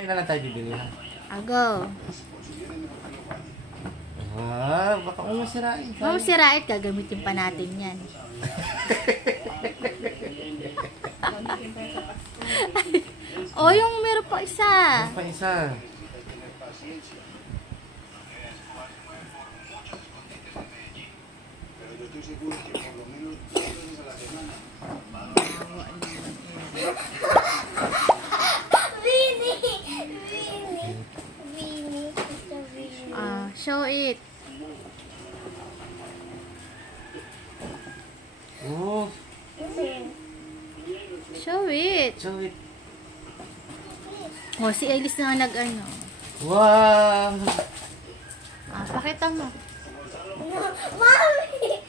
May na lang tayo bibili ha. Ago. Baka kung masirain. Kung masirain, gagamitin pa natin yan. Yung meron pa isa. Meron pa isa. Show it. Oh. Show it. Show it. Si Elise na nag-ano. Wow. Pakita mo. Mommy!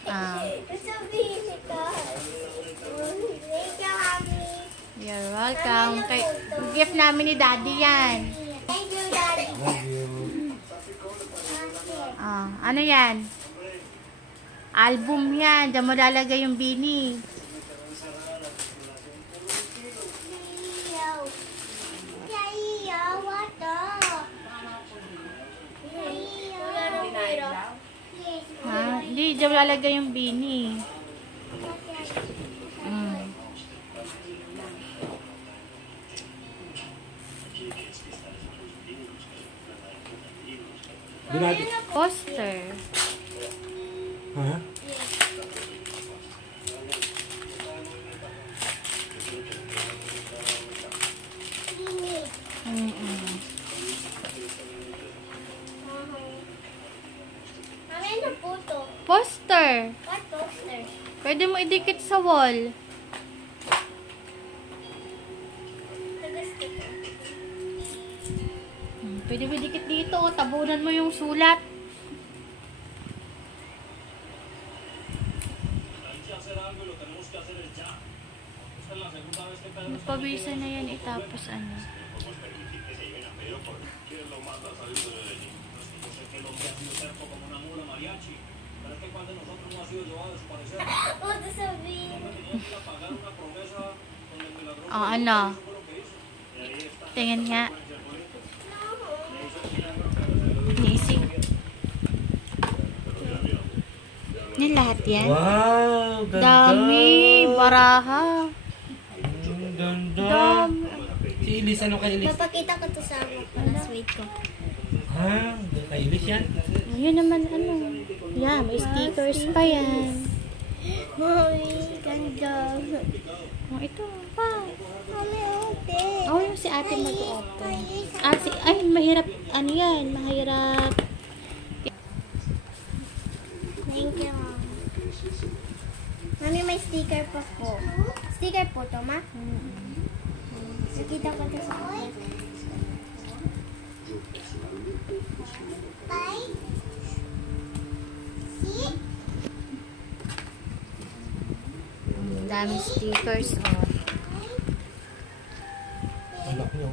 Sabihin ka. Thank you, Mommy. You're welcome. Gift namin ni Daddy yan. Thank you, Daddy. Love you. Ano yan? Album yan. Diyan mo lalagay yung bini. Hindi, diyan mo lalagay yung bini. Poster. Ha? Poster. What poster? Pwede mo idikit sa wall. Pwede mo idikit dito. Tabunan mo yung sulat. Pabisa na yan itapos ano. Ano? Tingnan nga. Nising. Yan lahat yan. Wow, ganda. Dami. Baraha. Ganda. Dami. Si Elise, ano kay Elise? Papakita ko to sa classmate ko. Kay Elise yan? Yun naman ano. Yan, may stickers pa yan. Mommy, ganda. Ito pa. Mommy, open. Yung si ate mag-open. Ay, mahirap. Ano yan? Mahirap. Thank you, Mom. Mami, may sticker pa po. Sticker po to, Ma? Nakita ko to sa bye. See? Daming stickers. Anak niyo.